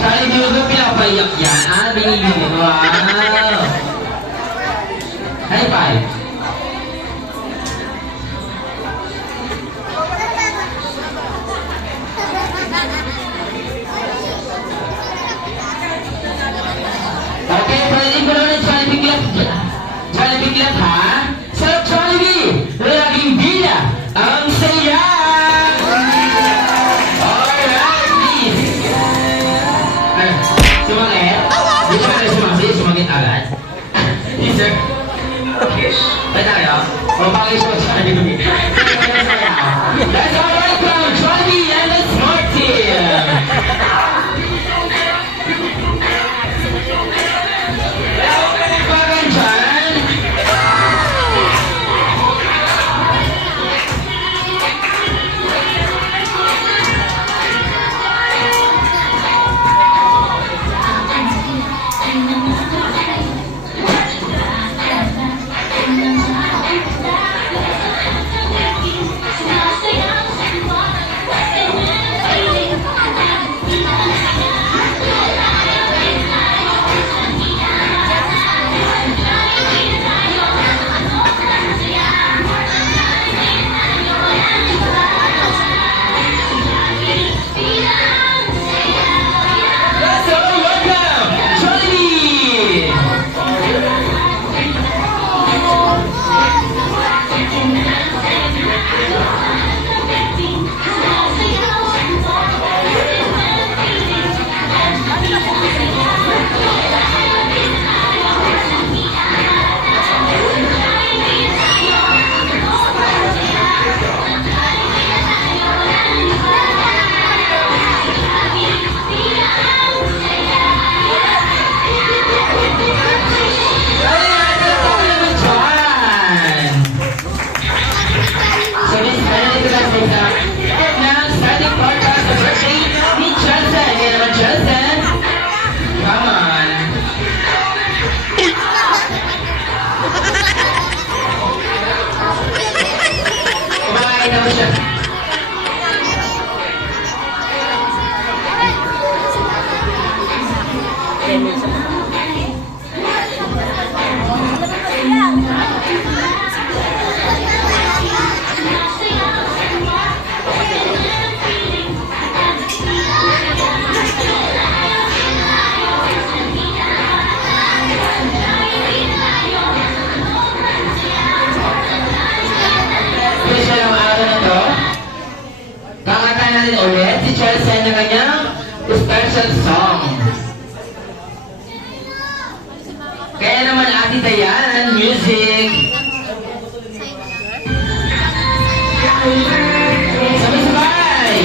Sana hindi mo pinapayak yan. Ah, binili mo. Wow. High five. Okay, pwede ko naman yung Jollibee Club ha? Sa Jollibee, laging bida ang saya! Alright, please! Ay, sumangit? Hindi ka na sumangit agad? Yes, sir. Yes. Ba't na kayo? O bakit siya sa Jollibee? Let's all welcome Jollibee and the Smart Team! Ulit si Chelsea na kanyang special song. Kaya naman Ate Dayan, music. Sabay-sabay!